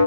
Hi,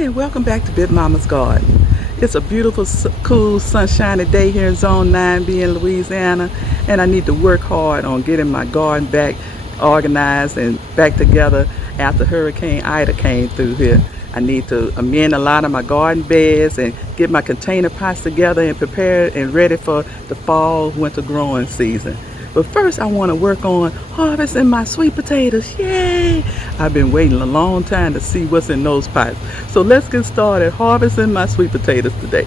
and welcome back to Big Mama's Garden. It's a beautiful, cool, sunshiny day here in Zone 9B in Louisiana, and I need to work hard on getting my garden back organized and back together after Hurricane Ida came through here. I need to amend a lot of my garden beds and get my container pots together and prepared and ready for the fall, winter growing season. But first I want to work on harvesting my sweet potatoes. Yay! I've been waiting a long time to see what's in those pots. So let's get started harvesting my sweet potatoes today.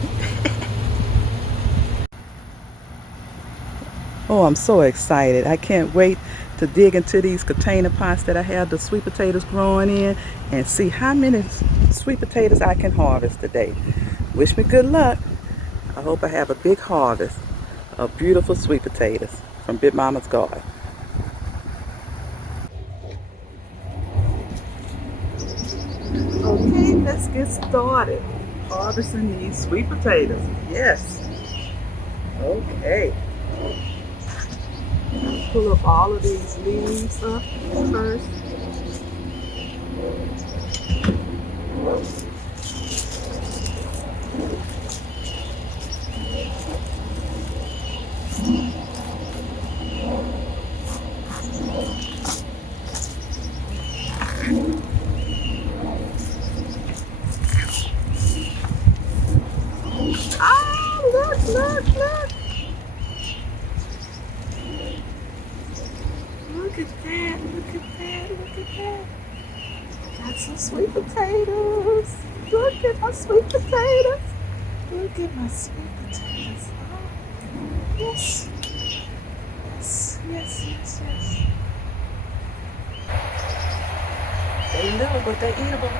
Oh, I'm so excited. I can't wait to dig into these container pots that I have the sweet potatoes growing in and see how many sweet potatoes I can harvest today. Wish me good luck. I hope I have a big harvest of beautiful sweet potatoes from Big Mama's Garden. Okay, let's get started harvesting these sweet potatoes. Yes. Okay. Pull up all of these leaves up first. Oh, look. Look at that. Got some sweet potatoes. Look at my sweet potatoes. Look at my sweet potatoes. Oh, yes. They little, but they're eatable.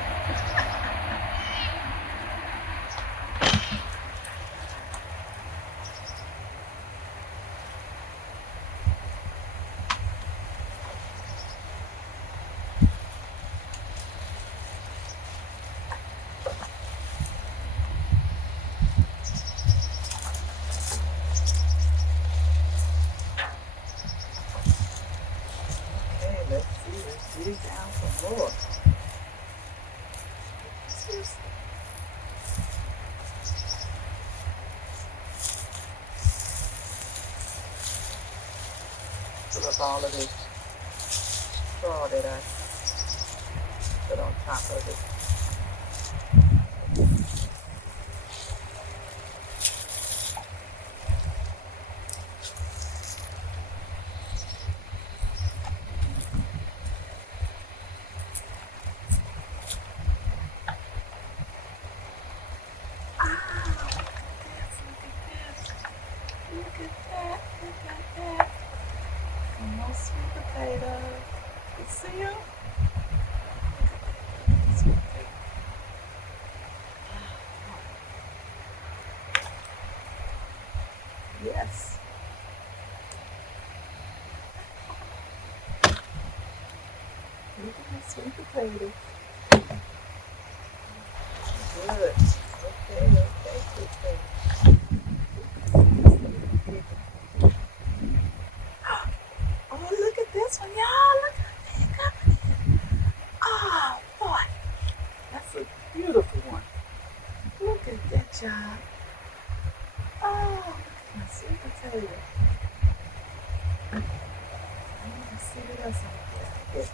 Okay, let's see. Let's dig down some more. Pull up all of this straw that I put on top of it. Look at that. Some more sweet potatoes. You see them? Sweet potato. Yes. Look at my sweet potatoes. Good. Okay. Oh, look at this one, y'all. Look how big up it is. Oh, boy. That's a beautiful one. Look at that, y'all. Oh, look at my sweet potato. I want to see what else I can get.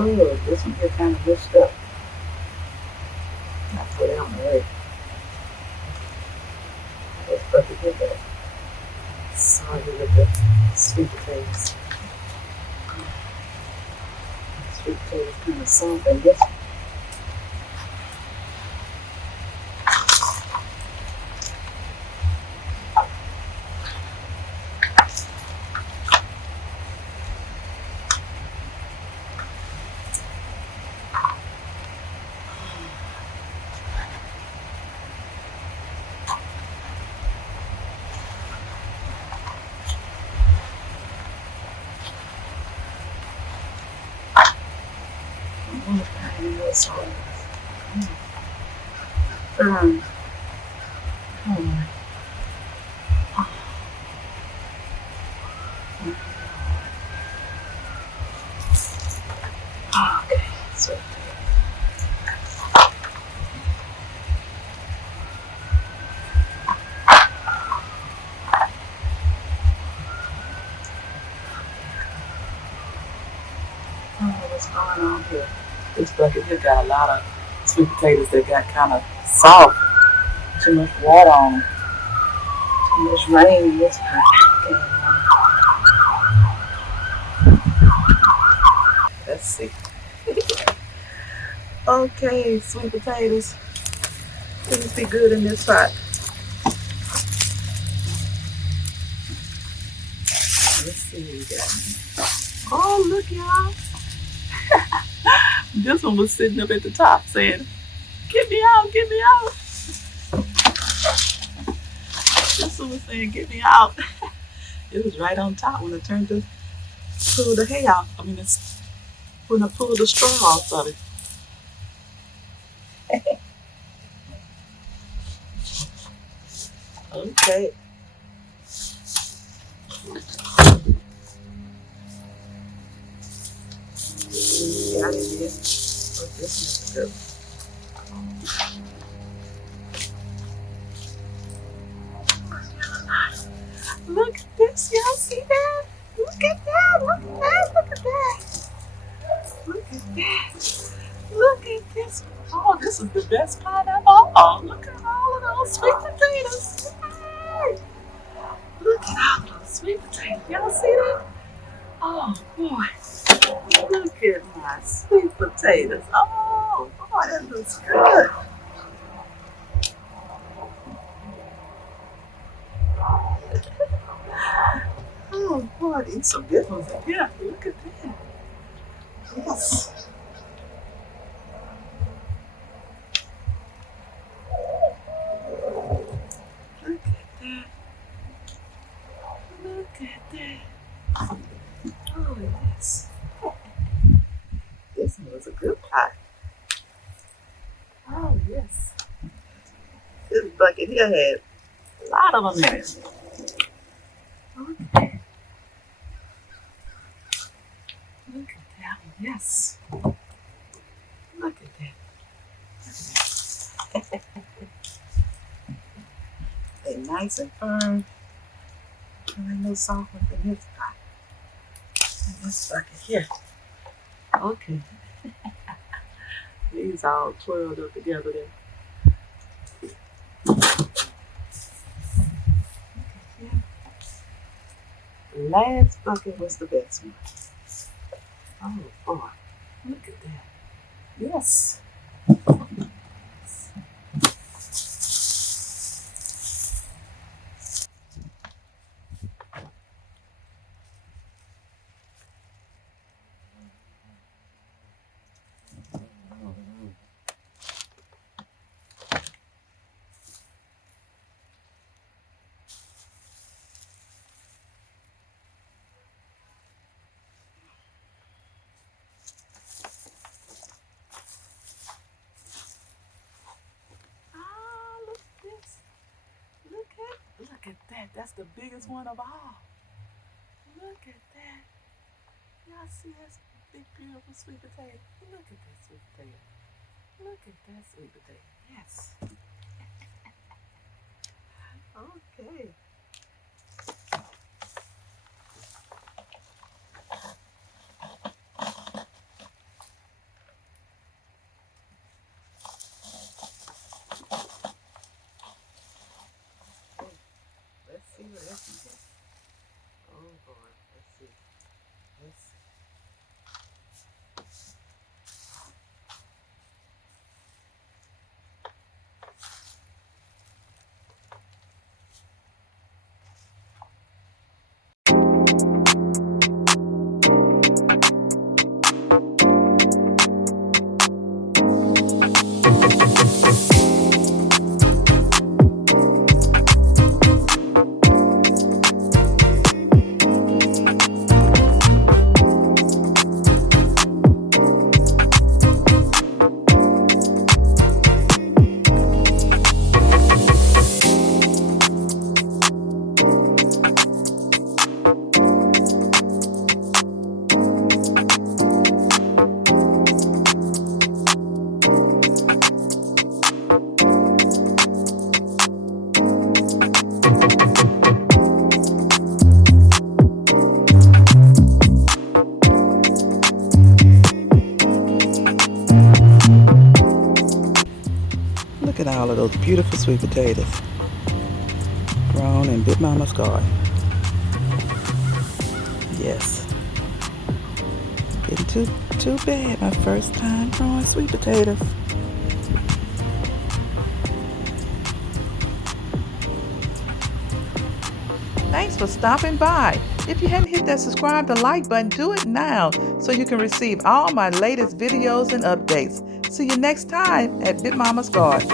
Oh, this one here kind of messed up. I put it on the way. Let's put it in there. Sorry with the sweet potatoes. Sweet potatoes kind of soft, and this one kind of soft. Oh, okay, so what's going on here? This bucket here got a lot of sweet potatoes that got kind of soft. Too much water on them. Too much rain in this pot. Let's see. Okay, sweet potatoes. Please be good in this pot. Let's see what we got. Oh, look, y'all. This one was sitting up at the top saying, "Get me out, get me out." This one was saying, "Get me out." It was right on top when I turned to pull the hay out. I mean, it's when I pulled the straw off of it. Okay. Got it here. Oh, this one is good. Look at this, y'all see that? Look at that, look at that, look at that. Look at that. Look at this. Oh, this is the best pie of all. Look at all of those sweet potatoes. Hey, look at all those sweet potatoes. Y'all see that? Oh, boy. Look at my sweet potatoes. Oh, boy, that looks good. Oh, boy, these some good ones in here. Look at that. Yes. Look at that. Look at that. Oh, yes. This one was a good pie. Oh, yes. This bucket here had a lot of them in it. Okay. Look at that one. Yes. Look at that. They nice and firm. There ain't no soft ones in this pot. In this bucket here. Okay. These all twirled up together there. Yeah. The last bucket was the best one. Oh boy. Look at that. Yes. Look at that. That's the biggest one of all. Look at that. Y'all see that big, beautiful sweet potato? Look at that sweet potato. Look at that sweet potato. Yes. Okay. at all of those beautiful sweet potatoes grown in Big Mama's garden. Yes. Getting too bad my first time growing sweet potatoes. Thanks for stopping by. If you hadn't hit that subscribe and like button, do it now so you can receive all my latest videos and updates. See you next time at Big Mama's Garden.